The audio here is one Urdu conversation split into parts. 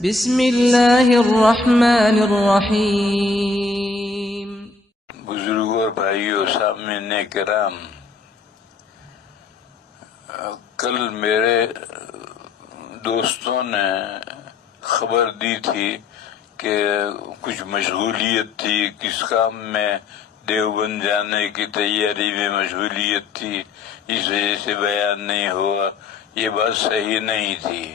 بسم اللہ الرحمن الرحیم۔ بزرگوں اور بھائیوں، سامعین کرام، کل میرے دوستوں نے خبر دی تھی کہ کچھ مشغولیت تھی، کس کام میں دیوبند جانے کی تیاری میں مشغولیت تھی، اس وجہ سے بیان نہیں ہوا۔ یہ بات صحیح نہیں تھی۔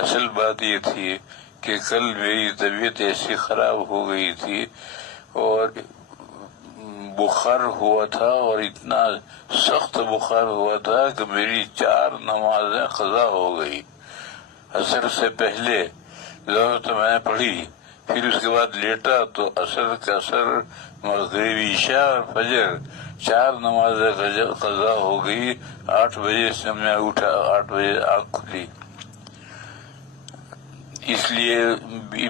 اصل بات یہ تھی کہ کل میری طبیعت ایسی خراب ہو گئی تھی اور بخار ہوا تھا، اور اتنا سخت بخار ہوا تھا کہ میری 4 نمازیں قضا ہو گئی۔ عصر سے پہلے ظہر تو میں نے پڑھی، پھر اس کے بعد لیٹا تو عصر مغرب عشاء اور فجر 4 نمازیں قضا ہو گئی۔ 8 بجے سے میں اٹھا، 8 بجے آنکھ کھلی۔ اس لیے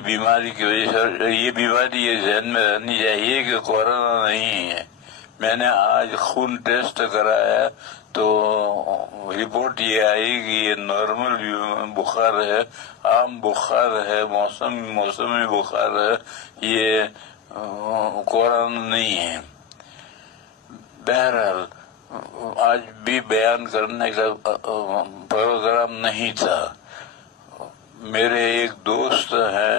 بیماری کی وجہ سے، یہ بیماری یہ ذہن میں رہنی چاہیے کہ کورونا نہیں ہے۔ میں نے آج خون ٹیسٹ کرایا تو رپورٹ یہ آئی کہ یہ نارمل بخار ہے، عام بخار ہے، موسمی بخار ہے، یہ کورونا نہیں ہے۔ بہرحال آج بھی بیان کرنے کا پروگرام نہیں تھا۔ میرے ایک دوست ہیں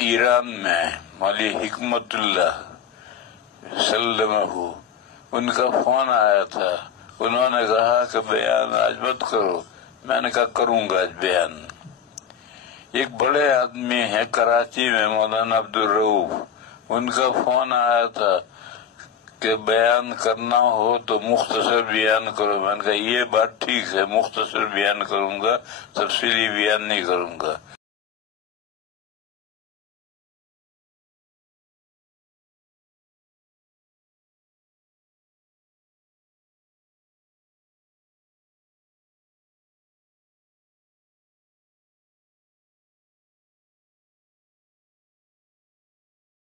ایران میں، مولی حکمت اللہ سلمہ، ان کا فون آیا تھا۔ انہوں نے کہا کہ بیان آج مت کرو۔ میں نے کہا کروں گا آج بیان۔ ایک بڑے آدمی ہیں کراچی میں، مولانا عبدالرؤف، ان کا فون آیا تھا کہ بیان کرنا ہو تو مختصر بیان کرو۔ میں نے کہا یہ بات ٹھیک ہے، مختصر بیان کروں گا، تفصیلی بیان نہیں کروں گا۔